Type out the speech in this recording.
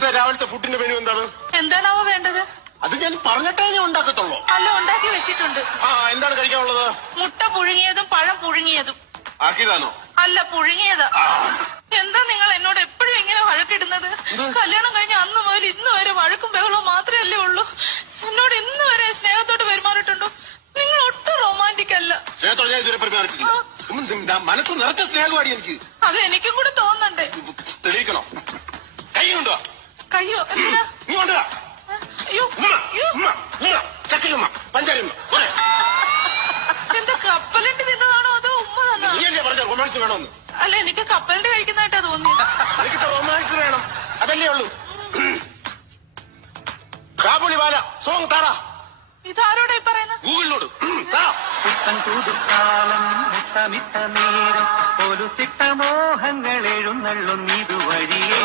ഇന്നത്തെ രാവിലത്തെ ഫുഡിന്റെ മെനു എന്താണ്? എന്താണാവോ വേണ്ടത്? അത് ഞാൻ പറഞ്ഞിട്ടേ ഞാൻ ഉണ്ടാക്കത്തുള്ളൂ. അല്ല, ഉണ്ടാക്കി വെച്ചിട്ടുണ്ട്. എന്താണ് കഴിക്കാനുള്ളത്? മുട്ട പുഴുങ്ങിയതും പഴം പുഴുങ്ങിയതും. ആക്കിയതാണോ? അല്ല, പുഴുങ്ങിയതാ. എന്താ നിങ്ങൾ എന്നോട് എപ്പോഴും ഇങ്ങനെ വഴക്കിടുന്നത്? കല്യാണം കഴിഞ്ഞ അന്ന് മുതൽ ഇന്ന് വരെ വഴക്കും ബഹളവും മാത്രമല്ലേ ഉള്ളൂ. എന്നോട് ഇന്ന് വരെ സ്നേഹത്തോട് പെരുമാറിയിട്ടുണ്ടോ? നിങ്ങൾ ഒട്ടും റൊമാൻറ്റിക് അല്ല. സ്നേഹത്തോടെ ഞാൻ ഇതുവരെ പെരുമാറിയിട്ടില്ല. മനസ്സ് നിറച്ച സ്നേഹമാടി എനിക്ക്. അത് എനിക്കും കൂടെ തോന്നണ്ടേ? തെളിയിക്കണോ? കൈ കൊണ്ടുവാ. കയ്യോ? എന്തിനാ? നീ കൊണ്ടുവാ. അയ്യോ, ചക്കരമ്മ പഞ്ചാരമ്മ. എന്താ കപ്പലണ്ടി തിന്നതാണോ അതോ ഉമ്മ തന്നോ? നീയല്ലേ പറഞ്ഞ റൊമാൻസ് വേണമെന്ന്? അല്ല, എനിക്ക് കപ്പലണ്ടി കഴിക്കുന്നതായിട്ടാ തോന്നി. എനിക്ക് റൊമാൻസ് വേണം, അതല്ലേ ഉള്ളൂ. കാബുളി വാല സോങ് താടാ. ഇതാരോടാ ഈ പറയുന്നത്? ഗൂഗിളിനോട് നേരം ഒരു തിട്ടമോഹങ്ങൾ എഴുന്നള്ളുന്നിതുവഴിയേ.